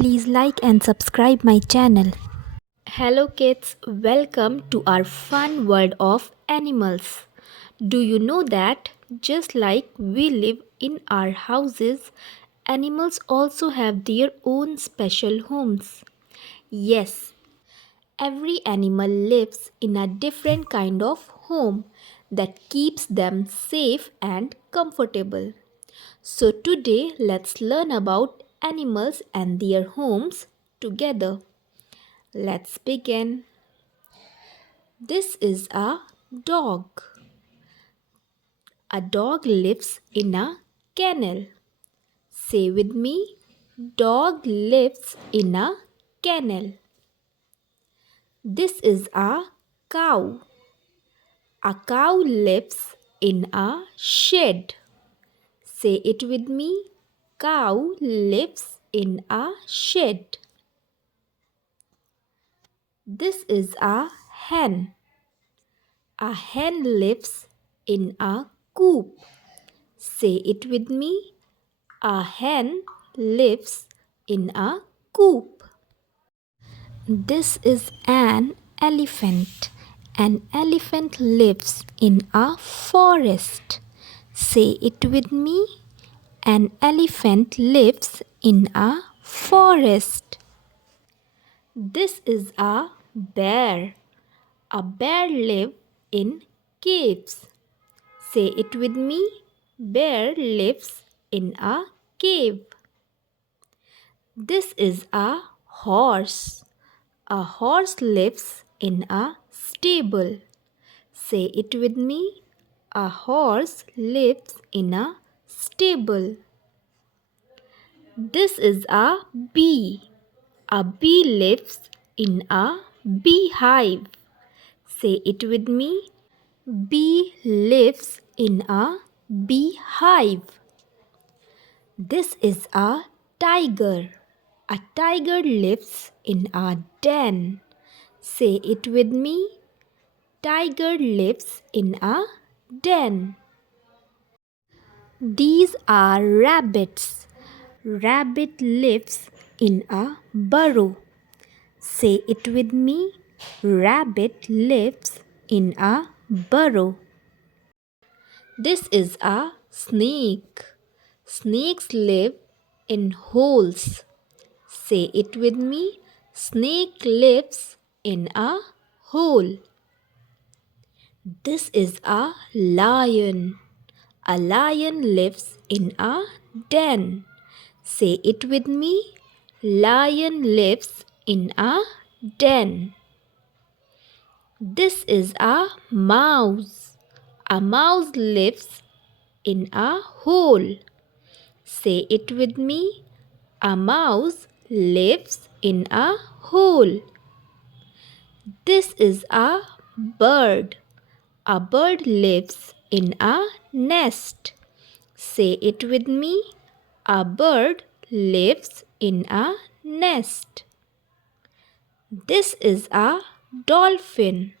Please like and subscribe my channel. Hello kids, welcome to our fun world of animals. Do you know that just like we live in our houses, animals also have their own special homes? Yes, every animal lives in a different kind of home that keeps them safe and comfortable. So today let's learn about animals and their homes together. Let's begin. This is a dog. A dog lives in a kennel. Say with me, dog lives in a kennel. This is a cow. A cow lives in a shed. Say it with me, cow lives in a shed. This is a hen. A hen lives in a coop. Say it with me. A hen lives in a coop. This is an elephant. An elephant lives in a forest. Say it with me. An elephant lives in a forest. This is a bear. A bear lives in caves. Say it with me. Bear lives in a cave. This is a horse. A horse lives in a stable. Say it with me. A horse lives in a stable. This is a bee. A bee lives in a beehive. Say it with me. Bee lives in a beehive. This is a tiger. A tiger lives in a den. Say it with me. Tiger lives in a den. These are rabbits. Rabbit lives in a burrow. Say it with me. Rabbit lives in a burrow. This is a snake. Snakes live in holes. Say it with me. Snake lives in a hole. This is a lion. A lion lives in a den. Say it with me. Lion lives in a den. This is a mouse. A mouse lives in a hole. Say it with me. A mouse lives in a hole. This is a bird. A bird lives in a nest. Say it with me. A bird lives in a nest. This is a dolphin.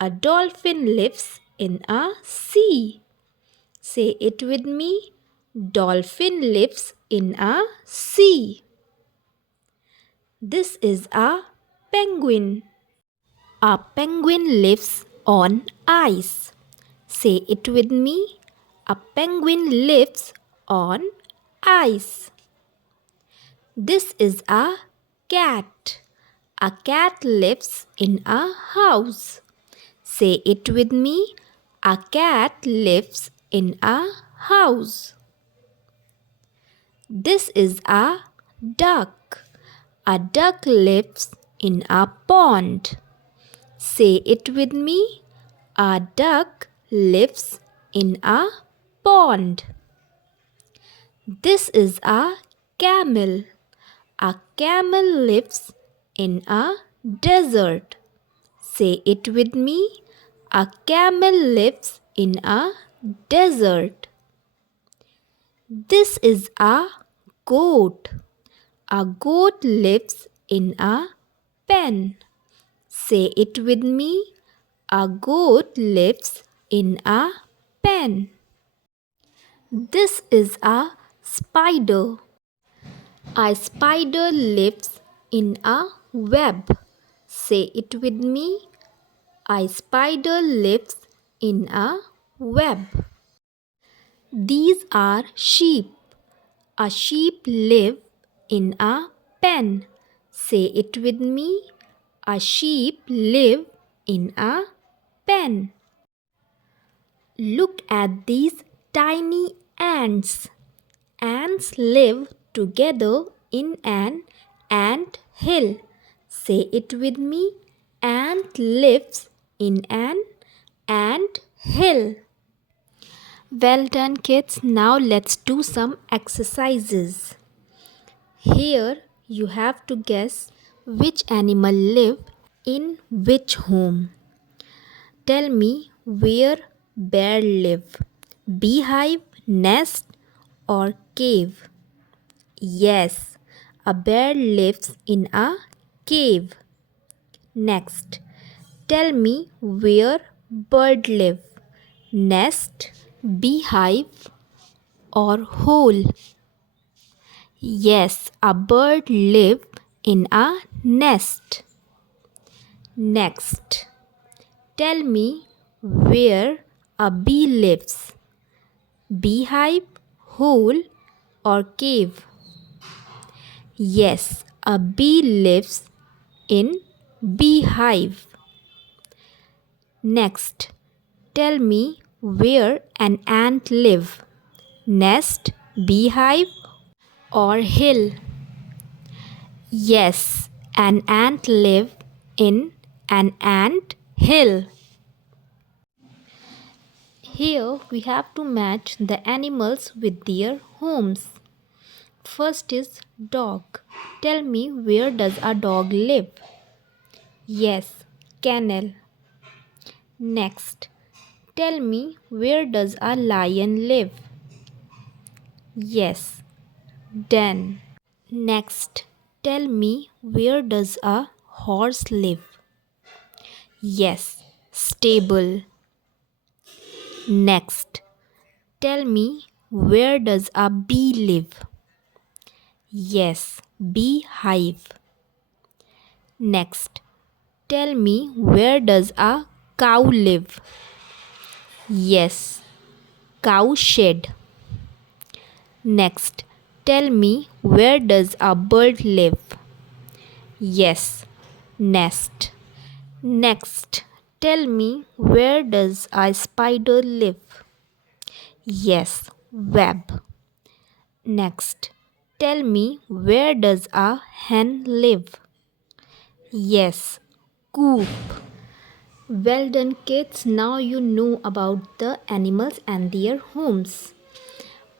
A dolphin lives in a sea. Say it with me. Dolphin lives in a sea. This is a penguin. A penguin lives on ice. Say it with me. A penguin lives on ice. This is a cat. A cat lives in a house. Say it with me. A cat lives in a house. This is a duck. A duck lives in a pond. Say it with me. A duck lives in a pond. This is a camel. A camel lives in a desert. Say it with me. A camel lives in a desert. This is a goat. A goat lives in a pen. Say it with me. A goat lives in a pen. This is a spider. A spider lives in a web. Say it with me. A spider lives in a web. These are sheep. A sheep live in a pen. Say it with me. A sheep live in a pen. Look at these tiny ants. Ants live together in an ant hill. Say it with me. Ant lives in an ant hill. Well done, kids. Now let's do some exercises. Here you have to guess which animal live in which home. Tell me where bear live. Beehive, nest or cave? Yes, a bear lives in a cave. Next, tell me where bird live. Nest, beehive or hole? Yes, a bird live in a nest. Next, tell me where a bee lives. Beehive, hole or cave? Yes, a bee lives in beehive. Next, tell me where an ant live. Nest, beehive or hill? Yes, an ant live in an ant hill. Here we have to match the animals with their homes. First is dog. Tell me where does a dog live? Yes, kennel. Next, tell me where does a lion live? Yes, den. Next, tell me where does a horse live? Yes, stable. Next, tell me where does a bee live? Yes, beehive. Next, tell me where does a cow live? Yes, cow shed. Next, tell me where does a bird live? Yes, nest. Next, tell me where does a spider live? Yes, web. Next, tell me where does a hen live? Yes, coop. Well done, kids. Now you know about the animals and their homes.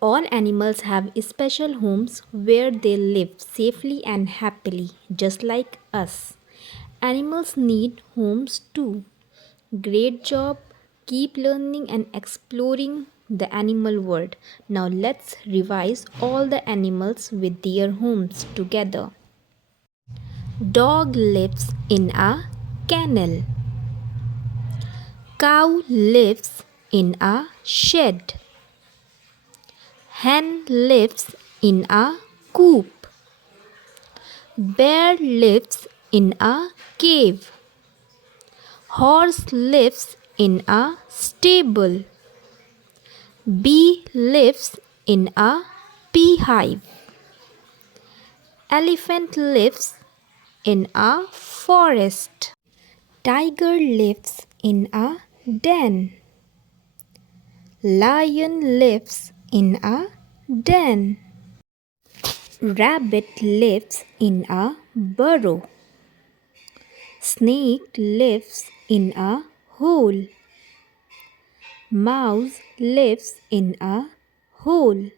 All animals have special homes where they live safely and happily, just like us. Animals need homes too. Great job. Keep learning and exploring the animal world. Now let's revise all the animals with their homes together. Dog lives in a kennel. Cow lives in a shed. Hen lives in a coop. Bear lives in a cave. Horse lives in a stable. Bee lives in a beehive. Elephant lives in a forest. Tiger lives in a den. Lion lives in a den. Rabbit lives in a burrow. Snake lives in a hole. Mouse lives in a hole.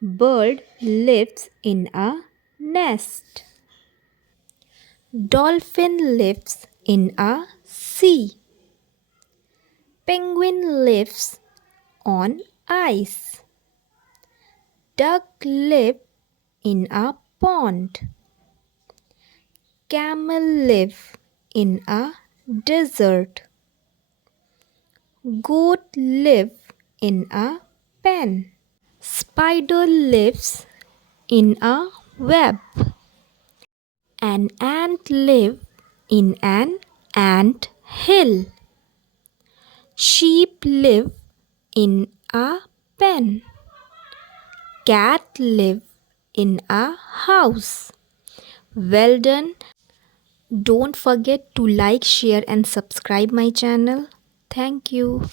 Bird lives in a nest. Dolphin lives in a sea. Penguin lives on ice. Duck lives in a pond. Camel lives in a desert. Goat lives in a pen. Spider lives in a web. An ant lives in an ant hill. Sheep live in a pen. Cat live in a house. Well done. Don't forget to like, share and subscribe my channel. Thank you.